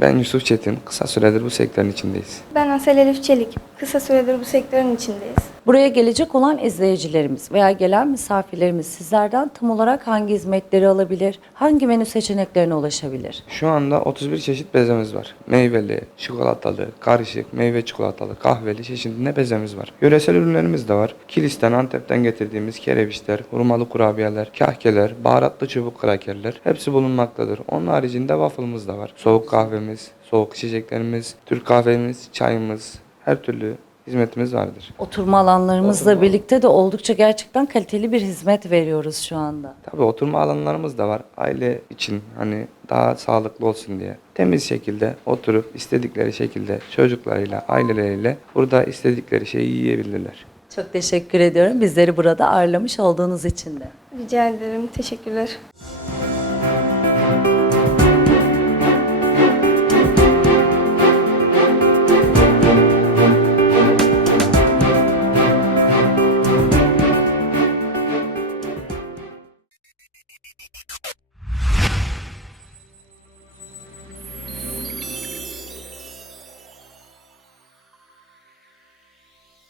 Ben Yusuf Çetin. Kısa süredir bu sektörün içindeyiz. Ben Asel Elif Çelik. Kısa süredir bu sektörün içindeyiz. Buraya gelecek olan izleyicilerimiz veya gelen misafirlerimiz sizlerden tam olarak hangi hizmetleri alabilir, hangi menü seçeneklerine ulaşabilir? Şu anda 31 çeşit bezemiz var. Meyveli, çikolatalı, karışık, meyve çikolatalı, kahveli çeşitinde bezemiz var. Yöresel ürünlerimiz de var. Kilis'ten, Antep'ten getirdiğimiz kerevişler, hurmalı kurabiyeler, kahkeler, baharatlı çubuk krakerler hepsi bulunmaktadır. Onun haricinde waffle'ımız da var. Soğuk kahvemiz, soğuk içeceklerimiz, Türk kahvemiz, çayımız, her türlü hizmetimiz vardır. Oturma alanlarımızla birlikte de oldukça gerçekten kaliteli bir hizmet veriyoruz şu anda. Tabii oturma alanlarımız da var. Aile için hani daha sağlıklı olsun diye. Temiz şekilde oturup istedikleri şekilde çocuklarıyla, aileleriyle burada istedikleri şeyi yiyebilirler. Çok teşekkür ediyorum bizleri burada ağırlamış olduğunuz için de. Rica ederim. Teşekkürler.